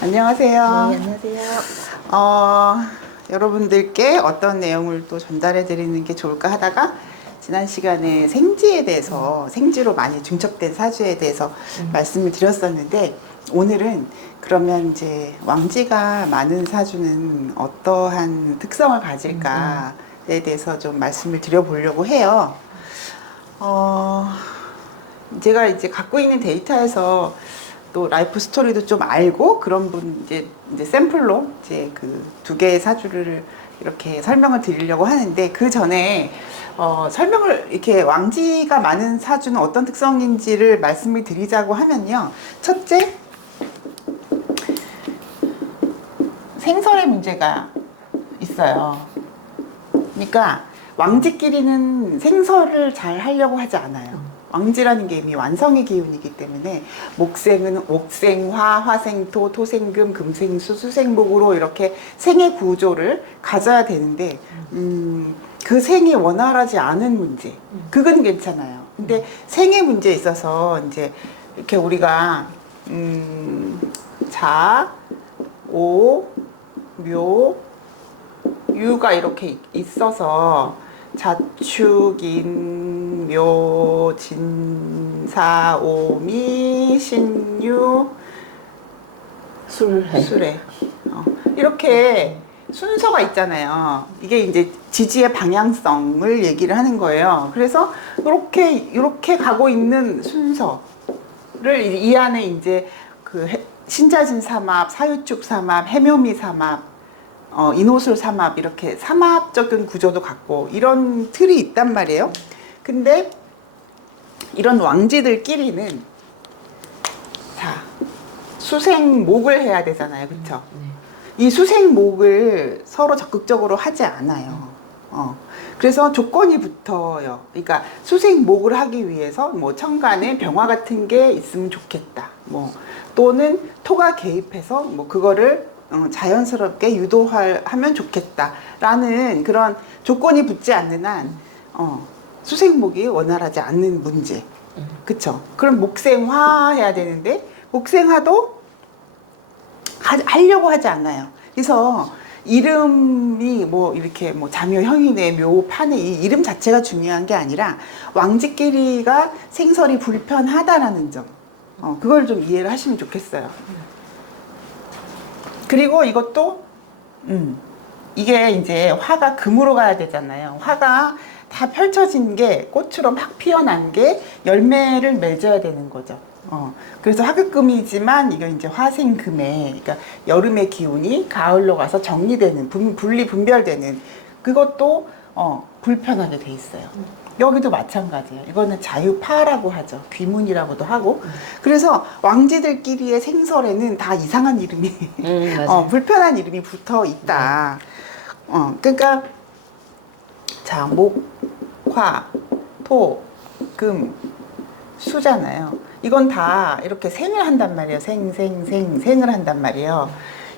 안녕하세요. 네, 안녕하세요. 어, 여러분들께 어떤 내용을 또 전달해 드리는 게 좋을까 하다가 지난 시간에 생지에 대해서 생지로 많이 중첩된 사주에 대해서 말씀을 드렸었는데 오늘은 그러면 이제 왕지가 많은 사주는 어떠한 특성을 가질까에 대해서 좀 말씀을 드려보려고 해요. 제가 이제 갖고 있는 데이터에서 또 라이프 스토리도 좀 알고 그런 분 이제 샘플로 이제 그 두 개의 사주를 이렇게 설명을 드리려고 하는데 그 전에 설명을 이렇게 왕지가 많은 사주는 어떤 특성인지를 말씀을 드리자고 하면요. 첫째, 생설의 문제가 있어요. 그러니까 왕지끼리는 생설을 잘 하려고 하지 않아요. 왕지라는 게 이미 완성의 기운이기 때문에 목생은 옥생화, 화생토, 토생금, 금생수, 수생목으로 이렇게 생의 구조를 가져야 되는데 그 생이 원활하지 않은 문제, 그건 괜찮아요. 근데 생의 문제에 있어서 이제 이렇게 우리가 자, 오, 묘, 유가 이렇게 있어서 자축, 인, 묘, 진, 사, 오미, 신유, 술해. 이렇게 순서가 있잖아요. 이게 이제 지지의 방향성을 얘기를 하는 거예요. 그래서 이렇게 가고 있는 순서를 이 안에 이제 그 신자진 삼합, 사유축 삼합, 해묘미 삼합, 인호술 삼합 이렇게 삼합적인 구조도 갖고 이런 틀이 있단 말이에요. 근데 이런 왕지들끼리는 자 수생목을 해야 되잖아요, 그렇죠? 이 수생목을 서로 적극적으로 하지 않아요. 그래서 조건이 붙어요. 그러니까 수생목을 하기 위해서 뭐 천간에 병화 같은 게 있으면 좋겠다. 뭐 또는 토가 개입해서 뭐 그거를 자연스럽게 유도하면 좋겠다라는 그런 조건이 붙지 않는 한 수생목이 원활하지 않는 문제. 그쵸? 그럼 목생화 해야 되는데 목생화도 하려고 하지 않아요. 그래서 이름이 뭐 이렇게 뭐 자묘형이네 묘파네 이 이름 자체가 중요한 게 아니라 왕지끼리가 생설이 불편하다라는 점. 그걸 좀 이해를 하시면 좋겠어요. 그리고 이것도 이게 이제 화가 금으로 가야 되잖아요. 화가 다 펼쳐진 게 꽃으로 막 피어난 게 열매를 맺어야 되는 거죠. 그래서 화극금이지만 이거 이제 화생금에 그러니까 여름의 기운이 가을로 가서 정리되는 분리 분별되는 그것도 불편하게 돼 있어요. 여기도 마찬가지예요. 이거는 자유파라고 하죠. 귀문이라고도 하고. 그래서 왕지들끼리의 생설에는 다 이상한 이름이 불편한 이름이 붙어 있다. 그러니까 자, 목, 화, 토, 금, 수잖아요. 이건 다 이렇게 생을 한단 말이에요. 생을 한단 말이에요.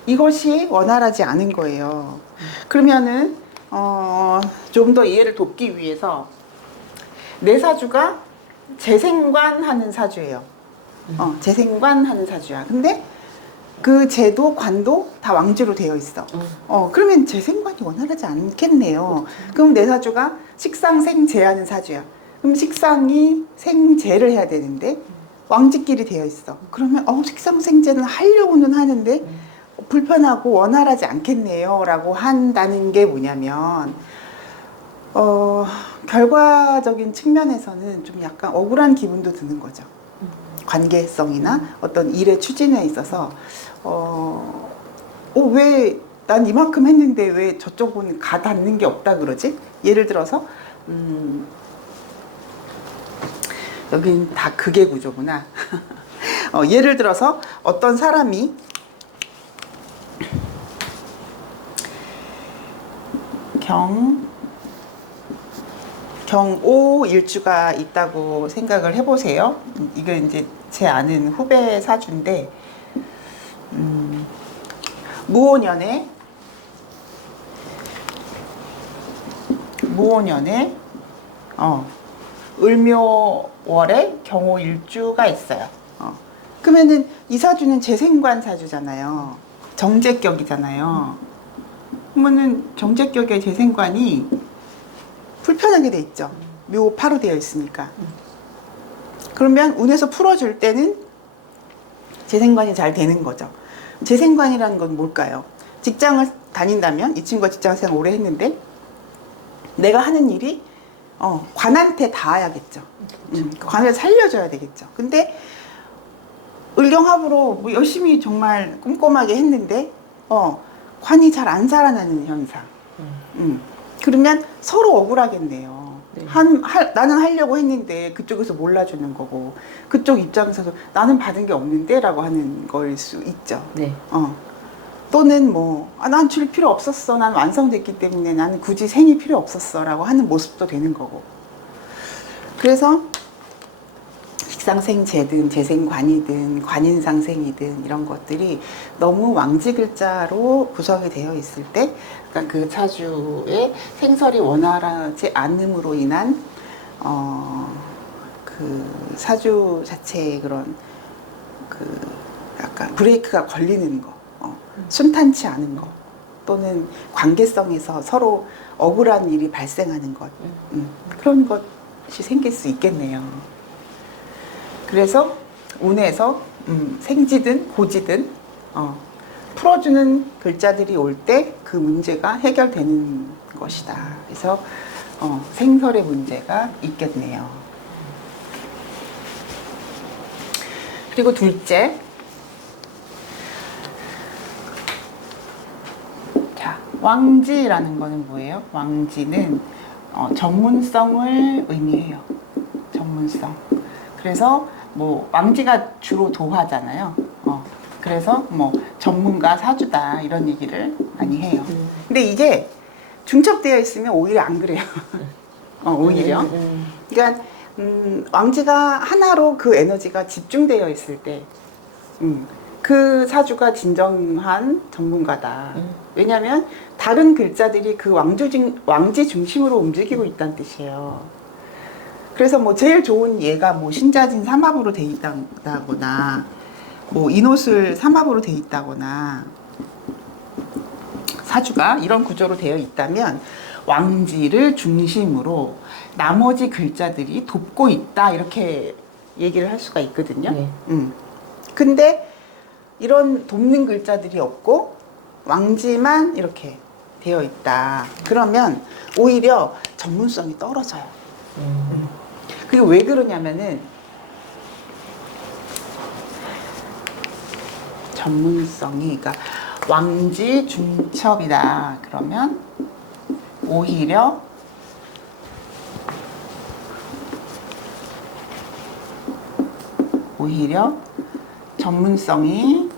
이것이 원활하지 않은 거예요. 그러면은 좀 더 이해를 돕기 위해서 내 사주가 재생관 하는 사주예요. 재생관 하는 사주야. 근데 그 재도 관도 다 왕지로 되어 있어. 그러면 재생관이 원활하지 않겠네요. 그럼 내 사주가 식상생재 하는 사주야. 그럼 식상이 생재를 해야 되는데 왕지끼리 되어 있어. 그러면 식상생재는 하려고는 하는데 불편하고 원활하지 않겠네요 라고 한다는 게 뭐냐면 결과적인 측면에서는 좀 약간 억울한 기분도 드는 거죠. 관계성이나 어떤 일의 추진에 있어서 왜 난 이만큼 했는데 왜 저쪽은 가 닿는 게 없다 그러지? 예를 들어서 여긴 다 극의 구조구나. 예를 들어서 어떤 사람이 경오 일주가 있다고 생각을 해보세요. 이거 이제 제 아는 후배 사주인데 무오년에 을묘월에 경오 일주가 있어요. 그러면은 이 사주는 재생관 사주잖아요. 정제격이잖아요. 그러면은 정제격의 재생관이 불편하게 돼 있죠. 묘파로 되어 있으니까. 그러면 운에서 풀어줄 때는 재생관이 잘 되는 거죠. 재생관이라는 건 뭘까요? 직장을 다닌다면 이 친구가 직장생활 오래 했는데 내가 하는 일이 관한테 닿아야겠죠. 관을 살려줘야 되겠죠. 근데 을경합으로 뭐 열심히 정말 꼼꼼하게 했는데 관이 잘 안 살아나는 현상. 그러면 서로 억울하겠네요. 네. 나는 하려고 했는데 그쪽에서 몰라주는 거고 그쪽 입장에서도 나는 받은 게 없는데 라고 하는 걸 수 있죠. 네. 또는 뭐 난 줄 필요 없었어. 난 완성됐기 때문에 나는 굳이 생이 필요 없었어 라고 하는 모습도 되는 거고. 그래서 식상생재든 재생관이든 관인상생이든 이런 것들이 너무 왕지 글자로 구성이 되어 있을 때 그러니까 그 사주의 생설이 원활하지 않음으로 인한 그 사주 자체의 그런 그 약간 브레이크가 걸리는 거, 순탄치 않은 거, 또는 관계성에서 서로 억울한 일이 발생하는 것, 그런 것이 생길 수 있겠네요. 그래서 운에서 생지든 고지든 풀어주는 글자들이 올 때 그 문제가 해결되는 것이다. 그래서 생설의 문제가 있겠네요. 그리고 둘째, 자, 왕지라는 거는 뭐예요? 왕지는 전문성을 의미해요. 전문성. 그래서 뭐 왕지가 주로 도화잖아요. 그래서 뭐 전문가 사주다 이런 얘기를 많이 해요. 근데 이게 중첩되어 있으면 오히려 안 그래요. 오히려. 그러니까 왕지가 하나로 그 에너지가 집중되어 있을 때 그 사주가 진정한 전문가다. 왜냐하면 다른 글자들이 그 왕지 중심으로 움직이고 있다는 뜻이에요. 그래서 뭐 제일 좋은 예가 뭐 신자진 삼합으로 돼 있다거나 뭐 인호술 삼합으로 돼 있다거나 사주가 이런 구조로 되어 있다면 왕지를 중심으로 나머지 글자들이 돕고 있다 이렇게 얘기를 할 수가 있거든요. 네. 근데 이런 돕는 글자들이 없고 왕지만 이렇게 되어 있다. 그러면 오히려 전문성이 떨어져요. 그리고 왜 그러냐면은 전문성이 그러니까 왕지 중첩이다. 그러면 오히려 전문성이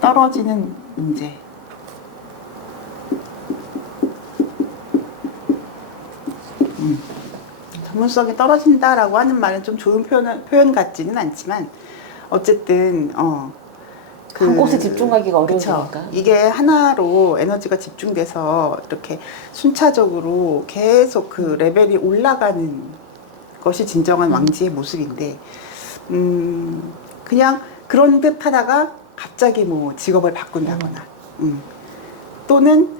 떨어지는 문제. 전문성이 떨어진다라고 하는 말은 좀 좋은 표현 같지는 않지만 어쨌든 한 곳에 집중하기가 그쵸. 어려우니까. 이게 하나로 에너지가 집중돼서 이렇게 순차적으로 계속 그 레벨이 올라가는 것이 진정한 왕지의 모습인데 그냥 그런 듯 하다가 갑자기 뭐 직업을 바꾼다거나 또는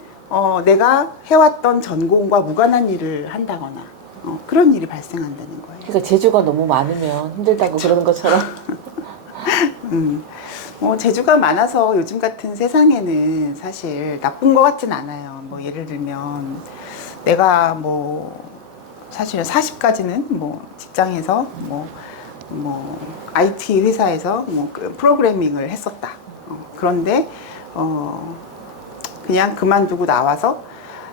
내가 해왔던 전공과 무관한 일을 한다거나 그런 일이 발생한다는 거예요. 그러니까 재주가 너무 많으면 힘들다고 그러는 것처럼. 재주가 많아서 요즘 같은 세상에는 사실 나쁜 것 같진 않아요. 뭐 예를 들면 내가 뭐 사실 40까지는 뭐 직장에서 뭐 IT 회사에서 뭐 프로그래밍을 했었다. 그런데 그냥 그만두고 나와서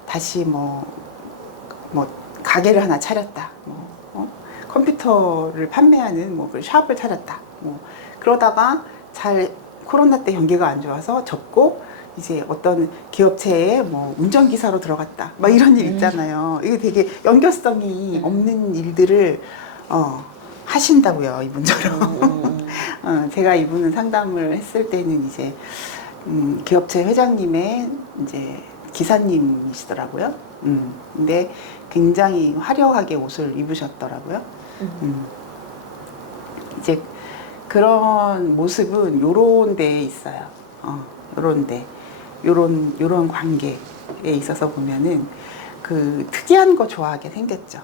다시 뭐 가게를 하나 차렸다. 컴퓨터를 판매하는 뭐 샵을 차렸다. 그러다가 잘 코로나 때 경기가 안 좋아서 접고 이제 어떤 기업체에 뭐 운전기사로 들어갔다. 막 이런 일 있잖아요. 이게 되게 연결성이 없는 일들을 하신다고요, 이분처럼. 제가 이분은 상담을 했을 때는 이제 기업체 회장님의 이제 기사님이시더라고요. 근데 굉장히 화려하게 옷을 입으셨더라고요. 이제 그런 모습은 요런 데에 있어요. 요런 데, 요런 관계에 있어서 보면은 그 특이한 거 좋아하게 생겼죠.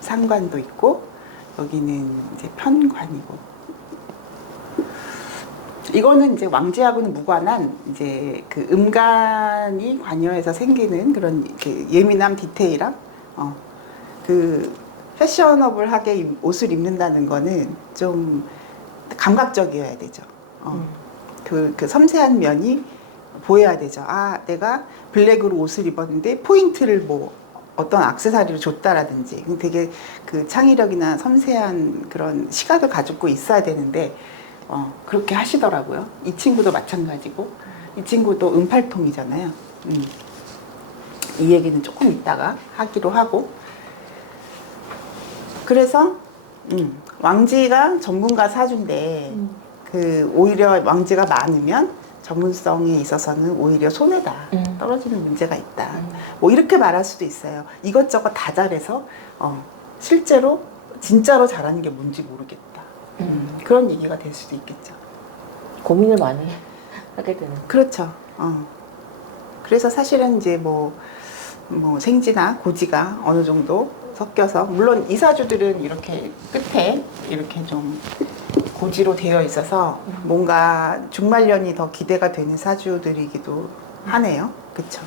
상관도 있고, 여기는 이제 편관이고. 이거는 이제 왕지하고는 무관한 이제 그 음간이 관여해서 생기는 그런 그 예민함, 디테일함, 그 패셔너블하게 옷을 입는다는 거는 좀 감각적이어야 되죠. 그 섬세한 면이 보여야 되죠. 아, 내가 블랙으로 옷을 입었는데 포인트를 뭐 어떤 액세서리를 줬다라든지 되게 그 창의력이나 섬세한 그런 시각을 가지고 있어야 되는데 그렇게 하시더라고요. 이 친구도 마찬가지고 이 친구도 은팔통이잖아요. 이 얘기는 조금 이따가 하기로 하고 그래서 왕지가 전문가 사주인데 그 오히려 왕지가 많으면 전문성에 있어서는 오히려 손해다 떨어지는 문제가 있다. 뭐 이렇게 말할 수도 있어요. 이것저것 다 잘해서 실제로 진짜로 잘하는 게 뭔지 모르겠다. 그런 얘기가 될 수도 있겠죠. 고민을 많이 하게 되는. 그렇죠. 그래서 사실은 이제 뭐 생지나 고지가 어느 정도 섞여서 물론 이사주들은 이렇게 끝에 이렇게 좀 고지로 되어 있어서 뭔가 중말년이 더 기대가 되는 사주들이기도 하네요. 그쵸?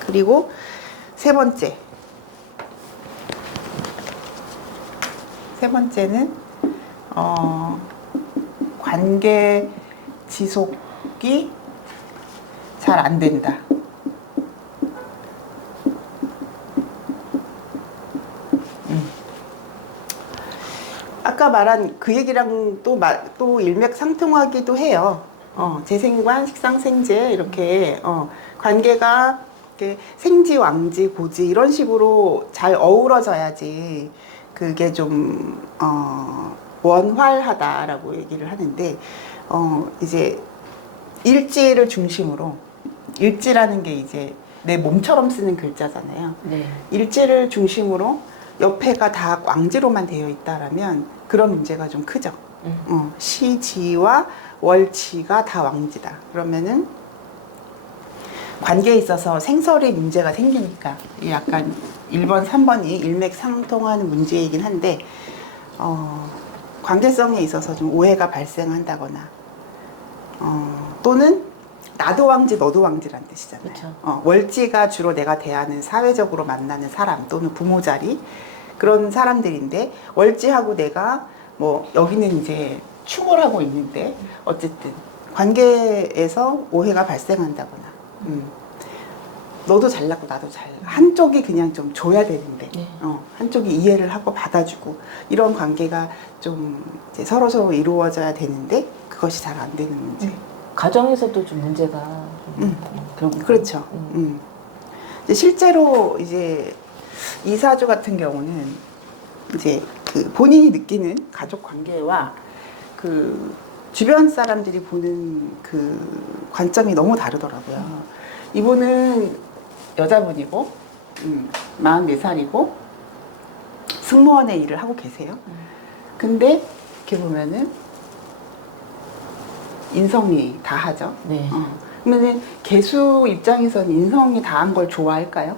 그리고 세 번째는 관계 지속이 잘 안 된다. 아까 말한 그 얘기랑 또 일맥상통하기도 해요. 재생관, 식상생재 이렇게 관계가 이렇게 생지, 왕지, 고지 이런 식으로 잘 어우러져야지 그게 좀 원활하다라고 얘기를 하는데 이제 일지를 중심으로 일지라는 게 이제 내 몸처럼 쓰는 글자잖아요. 네. 일지를 중심으로 옆에가 다 왕지로만 되어 있다라면 그런 문제가 좀 크죠. 시지와 월지가 다 왕지다. 그러면은 관계에 있어서 생설이 문제가 생기니까 약간 1번, 3번이 일맥상통하는 문제이긴 한데 관계성에 있어서 좀 오해가 발생한다거나 또는 나도 왕지 너도 왕지란 뜻이잖아요. 그쵸. 월지가 주로 내가 대하는 사회적으로 만나는 사람 또는 부모 자리 그런 사람들인데 월지하고 내가 뭐 여기는 이제 충을 하고 있는데 어쨌든 관계에서 오해가 발생한다거나 너도 잘났고 나도 잘나 한쪽이 그냥 좀 줘야 되는데 네. 한쪽이 이해를 하고 받아주고 이런 관계가 좀 이제 서로 이루어져야 되는데 그것이 잘 안 되는 문제. 가정에서도 좀 문제가 결국 그렇죠. 이제 실제로 이제 이사주 같은 경우는 이제 그 본인이 느끼는 가족 관계와 그 주변 사람들이 보는 그 관점이 너무 다르더라고요. 이분은 여자분이고 44살이고 승무원의 일을 하고 계세요. 근데 이렇게 보면은 인성이 다하죠. 네. 그러면은 개수 입장에서는 인성이 다한 걸 좋아할까요?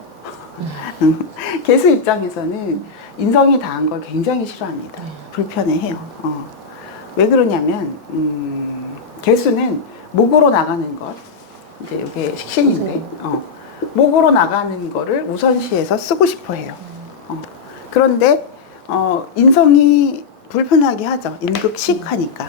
개수 입장에서는 인성이 다한 걸 굉장히 싫어합니다. 불편해해요. 왜 그러냐면 개수는 목으로 나가는 것, 이제 이게 식신인데 목으로 나가는 거를 우선시해서 쓰고 싶어해요. 그런데 인성이 불편하게 하죠. 인극식하니까.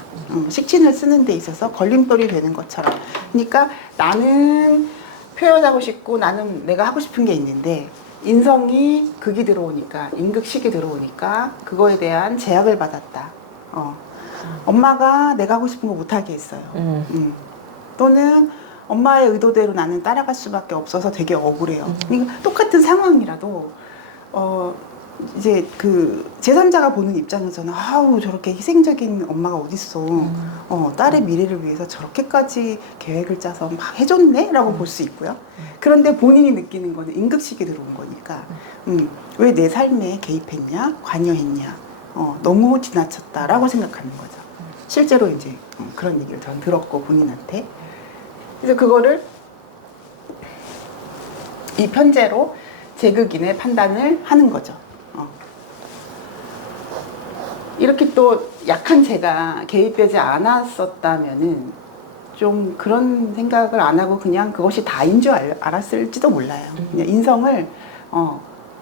식신을 쓰는 데 있어서 걸림돌이 되는 것처럼. 그러니까 나는 표현하고 싶고 나는 내가 하고 싶은 게 있는데 인성이 극이 들어오니까 인극식이 들어오니까 그거에 대한 제약을 받았다. 엄마가 내가 하고 싶은 거 못하게 했어요. 또는 엄마의 의도대로 나는 따라갈 수밖에 없어서 되게 억울해요. 그러니까 똑같은 상황이라도 이제 그 제3자가 보는 입장에서는 아우 저렇게 희생적인 엄마가 어딨어. 딸의 미래를 위해서 저렇게까지 계획을 짜서 막 해줬네? 라고 볼 수 있고요. 그런데 본인이 느끼는 거는 임급식이 들어온 거니까 왜 내 삶에 개입했냐? 관여했냐? 너무 지나쳤다라고 생각하는 거죠. 실제로 이제 그런 얘기를 전 들었고 본인한테. 그래서 그거를 이 편제로 제극인의 판단을 하는 거죠. 이렇게 또 약한 제가 개입되지 않았었다면은 좀 그런 생각을 안 하고 그냥 그것이 다인 줄 알았을지도 몰라요. 그냥 인성을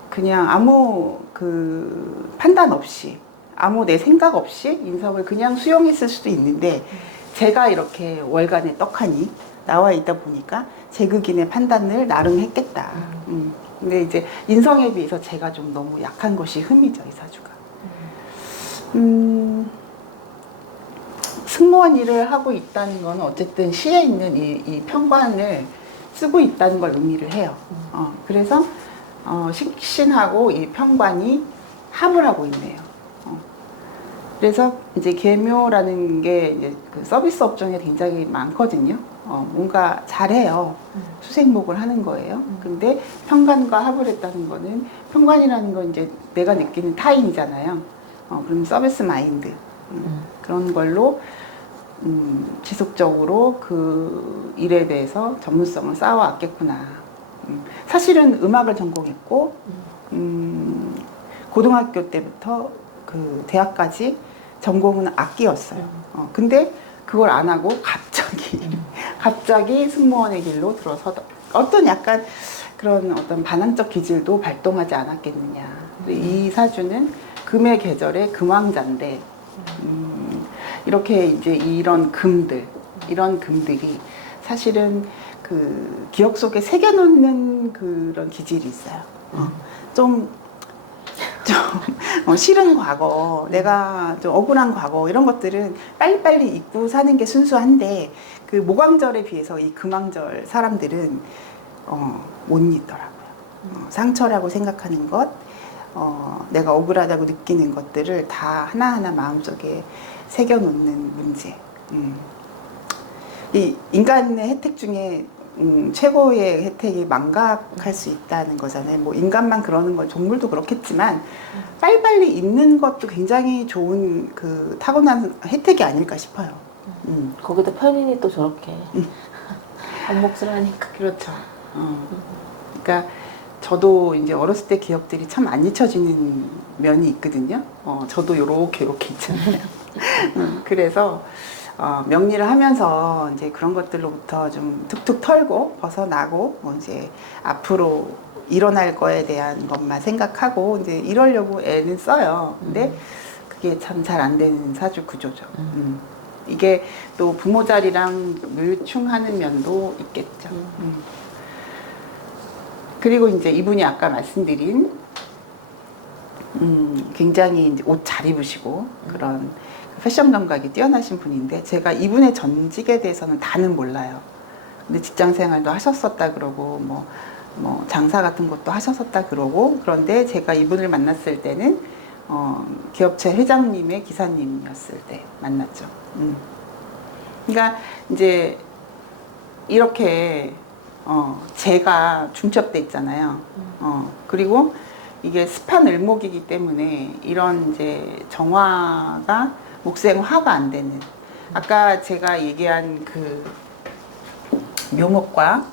그냥 아무 그 판단 없이 아무 내 생각 없이 인성을 그냥 수용했을 수도 있는데 제가 이렇게 월간의 떡하니 나와 있다 보니까 제극인의 판단을 나름 했겠다. 근데 이제 인성에 비해서 제가 좀 너무 약한 것이 흠이죠, 이 사주가. 승무원 일을 하고 있다는 건 어쨌든 시에 있는 이 편관을 쓰고 있다는 걸 의미를 해요. 그래서 식신하고 이 편관이 합을 하고 있네요. 그래서 이제 계묘라는 게 이제 그 서비스 업종에 굉장히 많거든요. 뭔가 잘해요. 수생목을 하는 거예요. 근데 편관과 합을 했다는 거는 편관이라는 건 이제 내가 느끼는 타인이잖아요. 그럼 서비스 마인드 그런 걸로 지속적으로 그 일에 대해서 전문성을 쌓아왔겠구나. 사실은 음악을 전공했고 고등학교 때부터 그 대학까지 전공은 악기였어요. 근데 그걸 안 하고 갑자기 승무원의 길로 들어서다. 어떤 약간 그런 어떤 반항적 기질도 발동하지 않았겠느냐. 이 사주는 금의 계절의 금왕자인데 이렇게 이제 이런 금들이 사실은 그 기억 속에 새겨놓는 그런 기질이 있어요. 좀 싫은 과거, 내가 좀 억울한 과거 이런 것들은 빨리빨리 잊고 사는 게 순수한데 그 모광절에 비해서 이 금왕절 사람들은 못 잊더라고요. 상처라고 생각하는 것, 내가 억울하다고 느끼는 것들을 다 하나하나 마음속에 새겨놓는 문제. 이 인간의 혜택 중에 최고의 혜택이 망각할 수 있다는 거잖아요. 뭐 인간만 그러는 건 종물도 그렇겠지만 빨리빨리 잊는 것도 굉장히 좋은 그 타고난 혜택이 아닐까 싶어요. 거기다 편인이 또 저렇게 한 몫을 하니까. 그렇죠. 그러니까 저도 이제 어렸을 때 기억들이 참 안 잊혀지는 면이 있거든요. 저도 요렇게 있잖아요. 그래서 명리를 하면서 이제 그런 것들로부터 좀 툭툭 털고 벗어나고 이제 앞으로 일어날 거에 대한 것만 생각하고 이제 이러려고 애는 써요. 근데 그게 참 잘 안 되는 사주 구조죠. 이게 또 부모 자리랑 묘충하는 면도 있겠죠. 그리고 이제 이분이 아까 말씀드린 굉장히 이제 옷 잘 입으시고 그런 패션 감각이 뛰어나신 분인데 제가 이분의 전직에 대해서는 다는 몰라요. 근데 직장 생활도 하셨었다 그러고 뭐 장사 같은 것도 하셨었다 그러고 그런데 제가 이분을 만났을 때는 기업체 회장님의 기사님이었을 때 만났죠. 그러니까 이제 이렇게 제가 중첩돼 있잖아요. 그리고 이게 습한 을목이기 때문에 이런 이제 정화가 목생화가 안 되는 아까 제가 얘기한 그 묘목과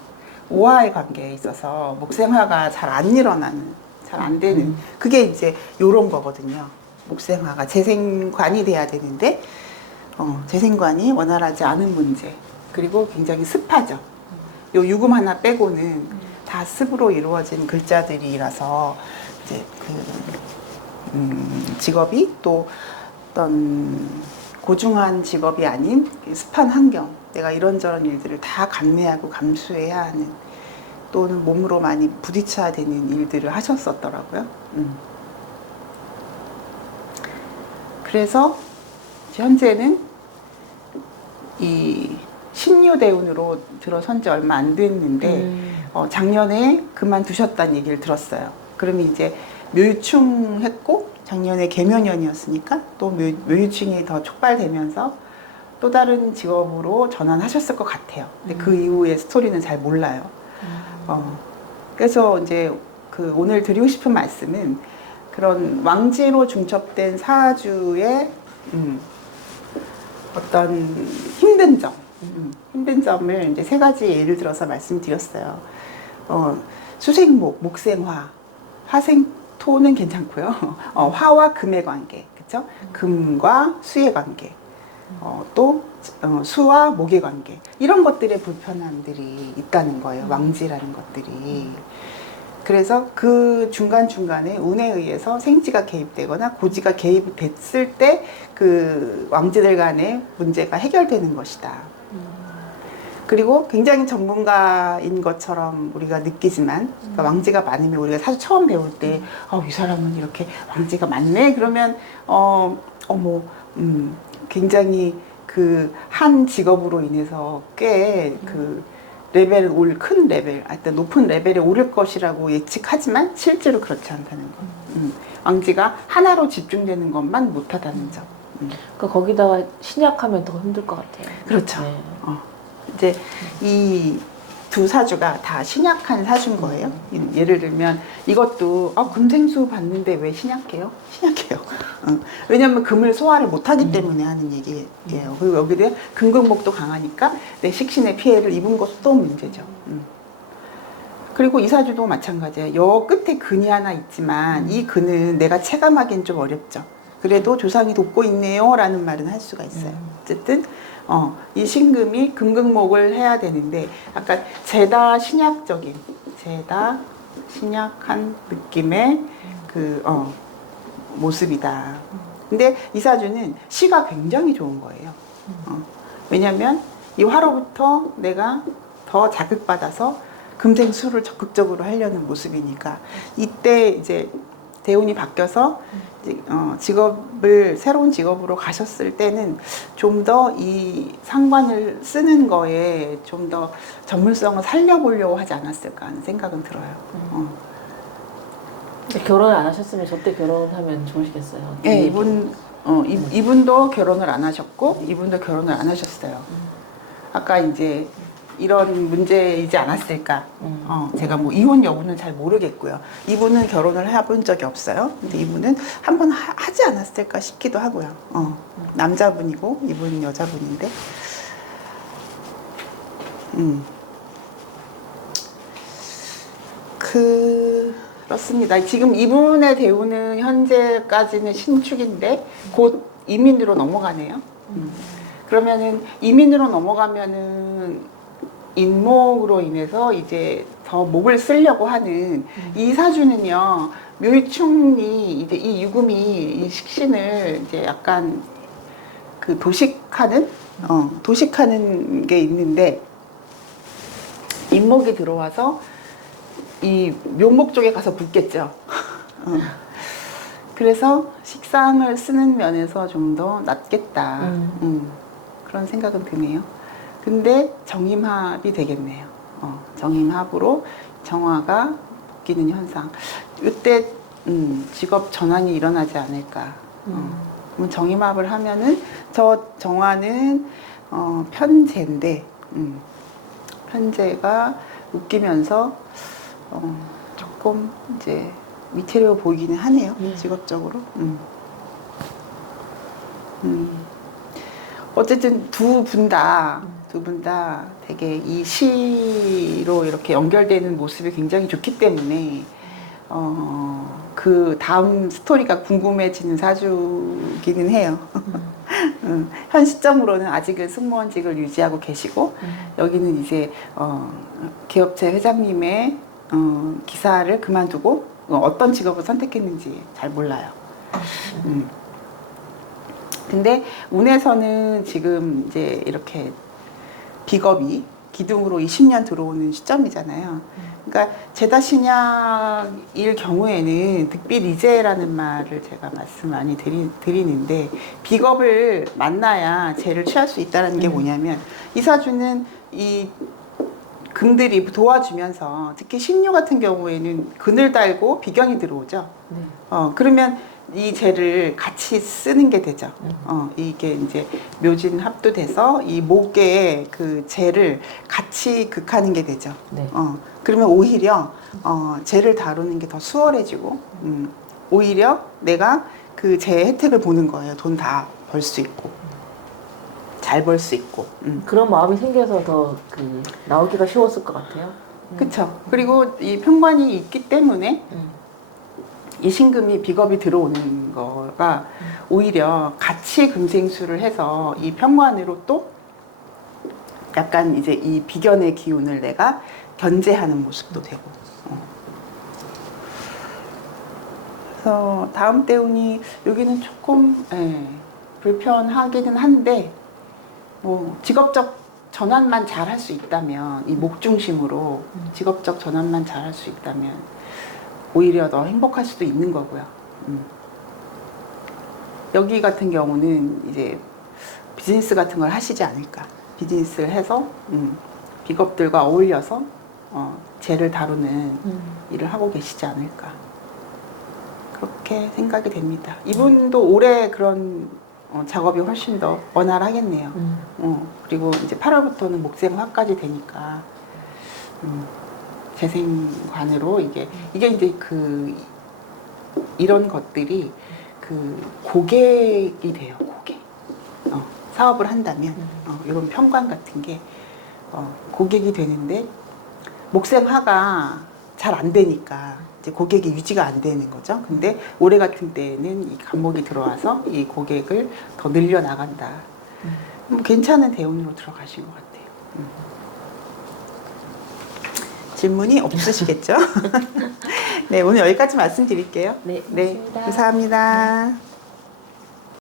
오화의 관계에 있어서 목생화가 잘 안 일어나는 잘 안 되는 그게 이제 요런 거거든요. 목생화가 재생관이 돼야 되는데 재생관이 원활하지 않은 문제 그리고 굉장히 습하죠. 요 유금 하나 빼고는 다 습으로 이루어진 글자들이라서 이제 그 직업이 또 어떤 고중한 직업이 아닌 습한 환경, 내가 이런저런 일들을 다 감내하고 감수해야 하는 또는 몸으로 많이 부딪혀야 되는 일들을 하셨었더라고요. 그래서 현재는 이 신유대운으로 들어선 지 얼마 안 됐는데 작년에 그만두셨다는 얘기를 들었어요. 그러면 이제 묘유충했고 작년에 계묘년이었으니까 또 묘유충이 더 촉발되면서 또 다른 직업으로 전환하셨을 것 같아요. 근데 그 이후의 스토리는 잘 몰라요. 그래서 이제 그 오늘 드리고 싶은 말씀은 그런 왕지로 중첩된 사주의 어떤 힘든 점, 힘든 점을 이제 세 가지 예를 들어서 말씀드렸어요. 수생목, 목생화, 화생토는 괜찮고요. 화와 금의 관계, 그렇죠? 금과 수의 관계, 또 수와 목의 관계, 이런 것들의 불편함들이 있다는 거예요. 왕지라는 것들이. 그래서 그 중간중간에 운에 의해서 생지가 개입되거나 고지가 개입됐을 때 그 왕지들 간의 문제가 해결되는 것이다. 그리고 굉장히 전문가인 것처럼 우리가 느끼지만 그러니까 왕지가 많으면 우리가 사실 처음 배울 때 이 사람은 이렇게 왕지가 많네 그러면 굉장히 그 한 직업으로 인해서 꽤 그 큰 레벨, 하여튼 높은 레벨에 오를 것이라고 예측하지만 실제로 그렇지 않다는 거. 왕지가 하나로 집중되는 것만 못하다는 점. 그러니까 거기다가 신약하면 더 힘들 것 같아요. 그렇죠. 네. 이제 이 두 사주가 다 신약한 사주인 거예요. 예를 들면 이것도 금생수 봤는데 왜 신약해요? 신약해요. 왜냐하면 금을 소화를 못하기 때문에 하는 얘기예요. 그리고 여기에 금극목도 강하니까 내 식신의 피해를 입은 것도 또 문제죠. 그리고 이 사주도 마찬가지예요. 여 끝에 근이 하나 있지만 이 근은 내가 체감하기엔 좀 어렵죠. 그래도 조상이 돕고 있네요 라는 말은 할 수가 있어요. 어쨌든 이 신금이 금극목을 해야 되는데 약간 제다 신약한 느낌의 그 모습이다. 근데 이 사주는 시가 굉장히 좋은 거예요. 왜냐하면 이 화로부터 내가 더 자극받아서 금생수를 적극적으로 하려는 모습이니까 이때 이제 대운이 바뀌어서 새로운 직업으로 가셨을 때는 좀 더 이 상관을 쓰는 거에 좀 더 전문성을 살려보려고 하지 않았을까 하는 생각은 들어요. 결혼을 안 하셨으면 저 때 결혼하면 좋으시겠어요. 네, 이분도 결혼을 안 하셨고 이분도 결혼을 안 하셨어요. 아까 이제 이런 문제이지 않았을까. 제가 뭐 이혼 여부는 잘 모르겠고요. 이분은 결혼을 해본 적이 없어요. 근데 이분은 한번 하지 않았을까 싶기도 하고요. 남자분이고 이분은 여자분인데. 그렇습니다. 지금 이분의 대우는 현재까지는 신축인데 곧 이민으로 넘어가네요. 그러면은 이민으로 넘어가면은 인목으로 인해서 이제 더 목을 쓰려고 하는 이 사주는요, 묘일충이 이제 이 유금이 이 식신을 이제 약간 그 도식하는 게 있는데 인목이 들어와서 이 묘목 쪽에 가서 붙겠죠. 그래서 식상을 쓰는 면에서 좀 더 낫겠다. 그런 생각은 드네요. 근데 정임합이 되겠네요. 정임합으로 정화가 바뀌는 현상. 이때 직업 전환이 일어나지 않을까. 그럼 정임합을 하면은 저 정화는 편재인데 편재가 웃기면서 조금 이제 위태로워 보이기는 하네요. 직업적으로. 어쨌든 두 분 다 되게 이 시로 이렇게 연결되는 모습이 굉장히 좋기 때문에 그 다음 스토리가 궁금해지는 사주기는 해요. 현 시점으로는 아직은 승무원직을 유지하고 계시고 여기는 이제 기업체 회장님의 기사를 그만두고 어떤 직업을 선택했는지 잘 몰라요. 근데 운에서는 지금 이제 이렇게 비겁이 기둥으로 20년 들어오는 시점이잖아요. 그러니까 제다 신약일 경우에는 득비리재라는 말을 제가 말씀 많이 드리는데 비겁을 만나야 죄를 취할 수 있다는 게 뭐냐면 이 사주는 이 금들이 도와주면서 특히 신유 같은 경우에는 근을 달고 비견이 들어오죠. 그러면 이 재를 같이 쓰는 게 되죠. 이게 이제 묘진 합도돼서 이 목에 그 재를 같이 극하는 게 되죠. 네. 그러면 오히려 재를 다루는 게 더 수월해지고 오히려 내가 그 제 혜택을 보는 거예요. 돈 다 벌 수 있고 잘 벌 수 있고. 그런 마음이 생겨서 더 나오기가 쉬웠을 것 같아요. 그쵸. 그리고 이 편관이 있기 때문에 이 신금이 비겁이 들어오는 거가 오히려 같이 금생수를 해서 이 편관으로 또 약간 이제 이 비견의 기운을 내가 견제하는 모습도 되고. 그래서 다음 대운이 여기는 조금 불편하기는 한데 뭐 직업적 전환만 잘 할 수 있다면 이 목 중심으로 직업적 전환만 잘 할 수 있다면 오히려 더 행복할 수도 있는 거고요. 여기 같은 경우는 이제 비즈니스 같은 걸 하시지 않을까. 비즈니스를 해서 비겁들과 어울려서 재를 다루는 일을 하고 계시지 않을까. 그렇게 생각이 됩니다. 이분도 올해 그런 작업이 훨씬 더 원활하겠네요. 그리고 이제 8월부터는 목생화까지 되니까 재생관으로 이게 이제 이런 것들이 고객이 돼요. 고객. 사업을 한다면 이런 편관 같은 게 고객이 되는데 목생화가 잘 안 되니까 이제 고객이 유지가 안 되는 거죠. 근데 올해 같은 때에는 이 간목이 들어와서 이 고객을 더 늘려 나간다. 괜찮은 대운으로 들어가신 것 같아요. 질문이 없으시겠죠? 네, 오늘 여기까지 말씀드릴게요. 네, 네, 고맙습니다. 감사합니다.